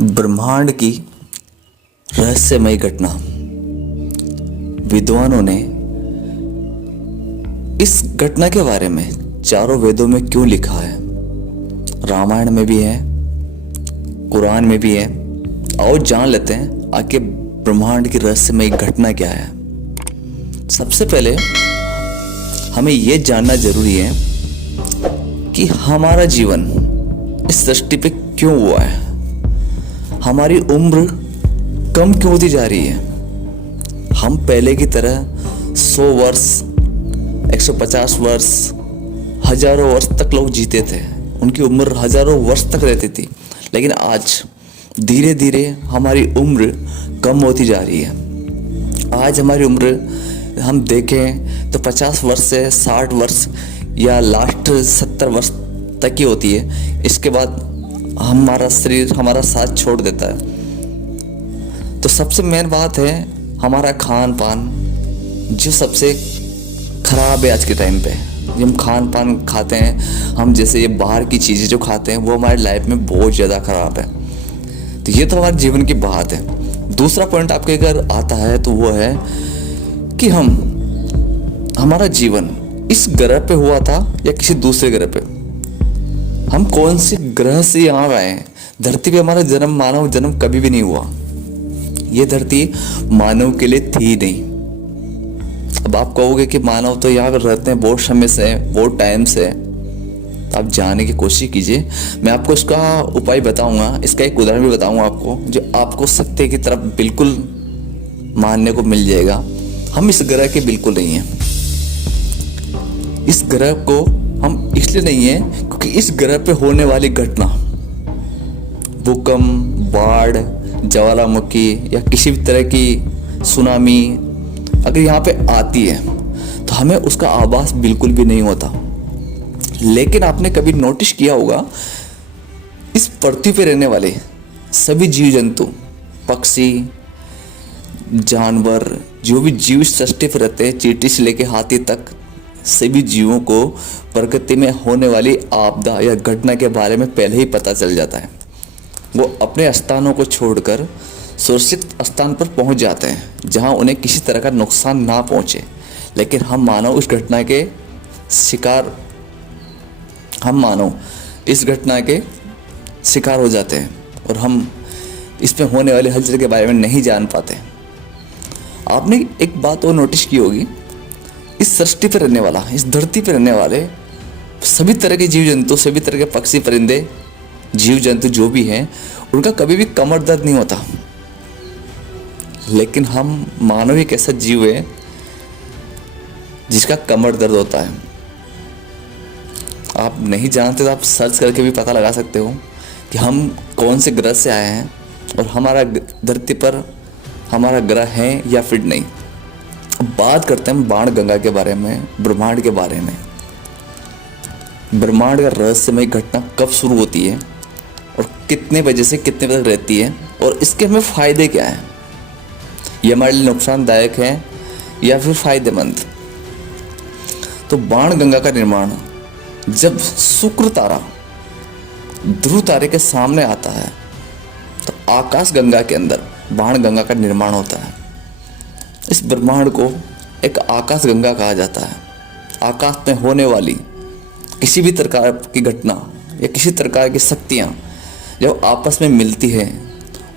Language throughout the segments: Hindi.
ब्रह्मांड की रहस्यमय घटना। विद्वानों ने इस घटना के बारे में चारों वेदों में क्यों लिखा है, रामायण में भी है, कुरान में भी है। आओ जान लेते हैं आखिर ब्रह्मांड की रहस्यमय घटना क्या है। सबसे पहले हमें यह जानना जरूरी है कि हमारा जीवन इस सृष्टि पे क्यों हुआ है, हमारी उम्र कम क्यों होती जा रही है। हम पहले की तरह 100 वर्ष, 150 वर्ष, हजारों वर्ष तक लोग जीते थे, उनकी उम्र हजारों वर्ष तक रहती थी। लेकिन आज धीरे धीरे हमारी उम्र कम होती जा रही है। आज हमारी उम्र हम देखें तो 50 वर्ष से 60 वर्ष या लास्ट 70 वर्ष तक ही होती है। इसके बाद हमारा शरीर हमारा साथ छोड़ देता है। तो सबसे मेन बात है हमारा खान पान, जो सबसे खराब है आज के टाइम पे। जो हम खान पान खाते हैं, हम जैसे ये बाहर की चीज़ें जो खाते हैं, वो हमारी लाइफ में बहुत ज़्यादा खराब है। तो ये तो हमारे जीवन की बात है। दूसरा पॉइंट आपके अगर आता है तो वो है कि हमारा जीवन इस ग्रह पे हुआ था या किसी दूसरे ग्रह पे। हम कौन से ग्रह से यहाँ आए हैं। धरती पे हमारा जन्म, मानव जन्म कभी भी नहीं हुआ। ये धरती मानव के लिए थी नहीं। अब आप कहोगे कि मानव तो यहाँ पर रहते हैं बहुत समय से, बहुत टाइम से। आप जानने की कोशिश कीजिए, मैं आपको इसका उपाय बताऊंगा, इसका एक उदाहरण भी बताऊंगा आपको, जो आपको सत्य की तरफ बिल्कुल मानने को मिल जाएगा। हम इस ग्रह के बिल्कुल नहीं हैं। इस ग्रह को हम इसलिए नहीं है क्योंकि इस ग्रह पे होने वाली घटना, भूकंप, बाढ़, ज्वालामुखी या किसी भी तरह की सुनामी अगर यहाँ पे आती है तो हमें उसका आभास बिल्कुल भी नहीं होता। लेकिन आपने कभी नोटिस किया होगा, इस पृथ्वी पे रहने वाले सभी जीव जंतु, पक्षी, जानवर, जो भी जीव सृष्टि पर रहते हैं, चींटी से लेके हाथी तक, सभी जीवों को प्रकृति में होने वाली आपदा या घटना के बारे में पहले ही पता चल जाता है। वो अपने स्थानों को छोड़कर सुरक्षित स्थान पर पहुंच जाते हैं जहां उन्हें किसी तरह का नुकसान ना पहुंचे। लेकिन हम मानव इस घटना के शिकार हो जाते हैं और हम इसमें होने वाली हलचल के बारे में नहीं जान पाते। आपने एक बात और नोटिस की होगी, इस सृष्टि पर रहने वाला, इस धरती पर रहने वाले सभी तरह के जीव जंतु, सभी तरह के पक्षी, परिंदे, जीव जंतु जो भी हैं, उनका कभी भी कमर दर्द नहीं होता। लेकिन हम मानव एक ऐसा जीव है जिसका कमर दर्द होता है। आप नहीं जानते तो आप सर्च करके भी पता लगा सकते हो कि हम कौन से ग्रह से आए हैं और हमारा धरती पर हमारा ग्रह है या फिर नहीं। अब बात करते हैं बाणगंगा के बारे में, ब्रह्मांड के बारे में। ब्रह्मांड का रहस्यमय घटना कब शुरू होती है और कितने बजे से कितने बजे तक रहती है और इसके हमें फायदे क्या हैं, ये हमारे लिए नुकसानदायक है या फिर फायदेमंद। तो बाणगंगा का निर्माण जब शुक्र तारा ध्रुव तारे के सामने आता है तो आकाश गंगा के अंदर बाणगंगा का निर्माण होता है। इस ब्रह्मांड को एक आकाश गंगा कहा जाता है। आकाश में होने वाली किसी भी प्रकार की घटना या किसी प्रकार की शक्तियाँ जब आपस में मिलती है,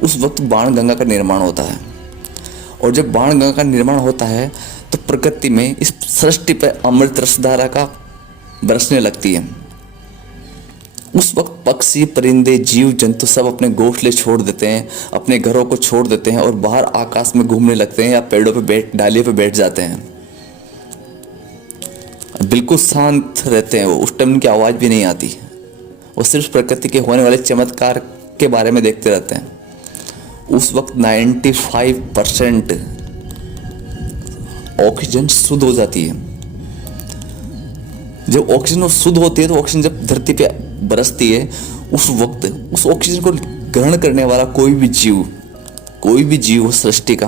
उस वक्त बाणगंगा का निर्माण होता है। और जब बाणगंगा का निर्माण होता है तो प्रकृति में इस सृष्टि पर अमृत रसधारा का बरसने लगती है। उस वक्त पक्षी, परिंदे, जीव जंतु सब अपने घोंसले छोड़ देते हैं, अपने घरों को छोड़ देते हैं और बाहर आकाश में घूमने लगते हैं या पेड़ों पे डालियों पे बैठ जाते हैं। बिल्कुल शांत रहते हैं वो, उस टाइम उनकी आवाज़ भी नहीं आती। वो सिर्फ प्रकृति के होने वाले चमत्कार के बारे में देखते रहते हैं। उस वक्त 95% ऑक्सीजन शुद्ध हो जाती है। जब ऑक्सीजन शुद्ध होती है तो ऑक्सीजन जब धरती पे बरसती है, उस वक्त उस ऑक्सीजन को ग्रहण करने वाला कोई भी जीव सृष्टि का,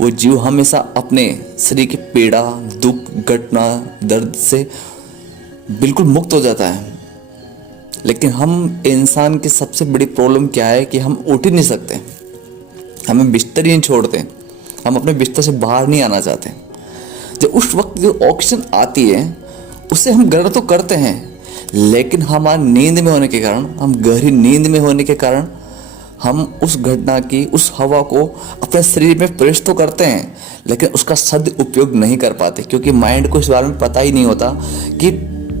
वो जीव हमेशा अपने शरीर के पीड़ा, दुख, घटना, दर्द से बिल्कुल मुक्त हो जाता है। लेकिन हम इंसान की सबसे बड़ी प्रॉब्लम क्या है कि हम उठ ही नहीं सकते, हमें बिस्तर ही नहीं छोड़ते, हम अपने बिस्तर से बाहर नहीं आना चाहते। जब उस वक्त जो ऑक्सीजन आती है उससे हम ग्रहण तो करते हैं, लेकिन हमारी नींद में होने के कारण, हम गहरी नींद में होने के कारण हम उस घटना की, उस हवा को अपने शरीर में प्रवेश तो करते हैं, लेकिन उसका सदुपयोग नहीं कर पाते, क्योंकि माइंड को इस बारे में पता ही नहीं होता कि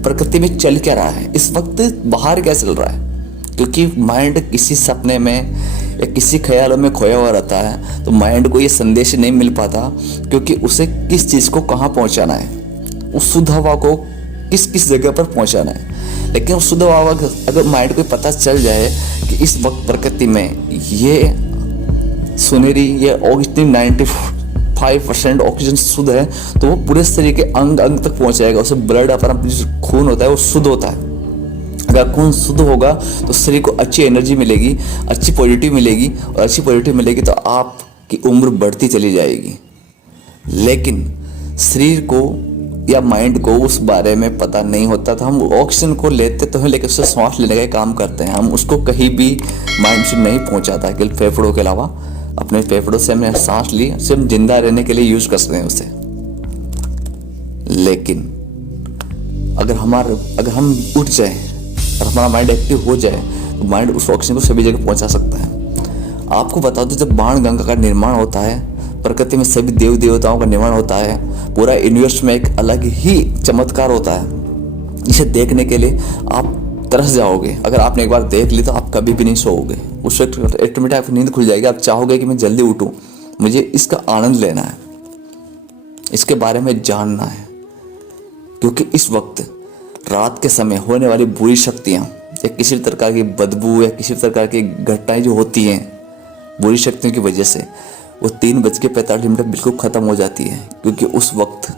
प्रकृति में चल क्या रहा है, इस वक्त बाहर क्या चल रहा है। क्योंकि माइंड किसी सपने में या किसी ख्यालों में खोया हुआ रहता है, तो माइंड को ये संदेश नहीं मिल पाता क्योंकि उसे किस चीज़ को कहाँ पहुँचाना है, उस शुद्ध हवा को किस किस जगह पर पहुँचाना है। लेकिन उस शुद्ध हवा अगर माइंड को पता चल जाए कि इस वक्त प्रकृति में ये सुनहरी, ये ऑक्सीजन 95% ऑक्सीजन शुद्ध है, तो वो पूरे शरीर के अंग अंग तक पहुँच जाएगा। उसे ब्लड, अपना खून होता है वो शुद्ध होता है। अगर खून शुद्ध होगा तो शरीर को अच्छी एनर्जी मिलेगी, अच्छी पॉजिटिव मिलेगी, और अच्छी पॉजिटिव मिलेगी तो आपकी उम्र बढ़ती चली जाएगी। लेकिन शरीर को या माइंड को उस बारे में पता नहीं होता, तो हम ऑक्सीजन को लेते तो हैं, लेकिन उससे सांस लेने का काम करते हैं, हम उसको कहीं भी माइंड से नहीं पहुंचाता कि फेफड़ों के अलावा अपने फेफड़ों से हमने सांस ली, सिर्फ जिंदा रहने के लिए यूज कर सकते हैं उसे। लेकिन अगर हम उठ जाए और हमारा माइंड एक्टिव हो जाए तो माइंड उस ऑक्सीजन को सभी जगह पहुंचा सकता है। आपको बता दो, जब बाण गंगा का निर्माण होता है, प्रकृति में सभी देव देवताओं का निर्माण होता है, पूरा यूनिवर्स में एक अलग ही चमत्कार होता है, इसे देखने के लिए आप तरस जाओगे। अगर आपने एक बार देख ली तो आप कभी भी नहीं सोओगे, उस वक्त ऑटोमेटिक आपकी नींद खुल जाएगी, आप चाहोगे कि मैं जल्दी उठूं, मुझे इसका आनंद लेना है, इसके बारे में जानना है। क्योंकि इस वक्त रात के समय होने वाली बुरी शक्तियाँ या किसी भी प्रकार की बदबू या किसी भी प्रकार की घटनाएं जो होती हैं बुरी शक्तियों की वजह से, वो 3:45 बिल्कुल ख़त्म हो जाती है। क्योंकि उस वक्त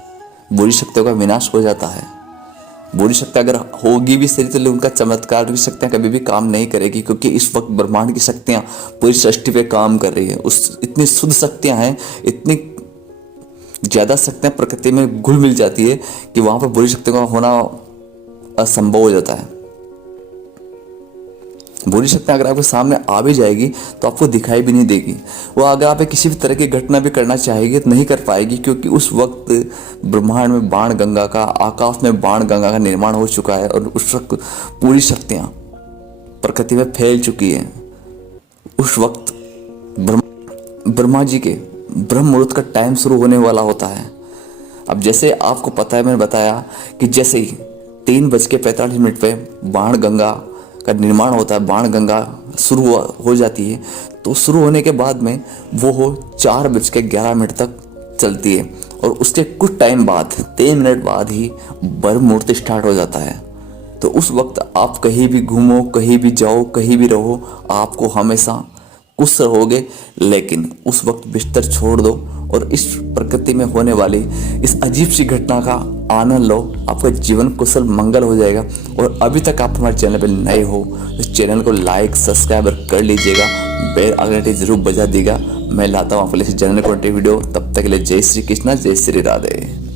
बुरी शक्तियों का विनाश हो जाता है। बुरी शक्ति अगर होगी भी सही तो उनका चमत्कार की शक्तियाँ कभी भी काम नहीं करेगी, क्योंकि इस वक्त ब्रह्मांड की शक्तियाँ पूरी सृष्टि पे काम कर रही है। उस इतनी शुद्ध शक्तियाँ हैं, इतनी ज़्यादा शक्तियाँ प्रकृति में घुल मिल जाती है कि वहाँ पर बुरी शक्तियों का होना असंभव हो जाता है। बुरी शक्तियाँ अगर आपके सामने आ भी जाएगी तो आपको दिखाई भी नहीं देगी। वो अगर आप किसी भी तरह की घटना भी करना चाहेगी तो नहीं कर पाएगी, क्योंकि उस वक्त ब्रह्मांड में बाण गंगा का, आकाश में बाण गंगा का निर्माण हो चुका है और उस वक्त पूरी शक्तियाँ प्रकृति में फैल चुकी हैं। उस वक्त ब्रह्मा जी के ब्रह्म मुहूर्त का टाइम शुरू होने वाला होता है। अब जैसे आपको पता है, मैंने बताया कि जैसे ही 3:45 पे बाण गंगा का निर्माण होता है, बाण गंगा शुरू हो जाती है, तो शुरू होने के बाद में वो 4:11 तक चलती है, और उसके कुछ टाइम बाद 3 मिनट बाद ही ब्रह्म मुहूर्त स्टार्ट हो जाता है। तो उस वक्त आप कहीं भी घूमो, कहीं भी जाओ, कहीं भी रहो, आपको हमेशा खुश रहोगे। लेकिन उस वक्त बिस्तर छोड़ दो और इस प्रकृति में होने वाली इस अजीब सी घटना का आनंद लो, आपका जीवन कुशल मंगल हो जाएगा। और अभी तक आप हमारे चैनल पर नए हो तो चैनल को लाइक सब्सक्राइब कर लीजिएगा, बेल आइकन जरूर बजा देगा। मैं लाता हूँ आपके लिए जनरल कंटेंट वीडियो। तब तक के लिए जय श्री कृष्णा, जय श्री राधे।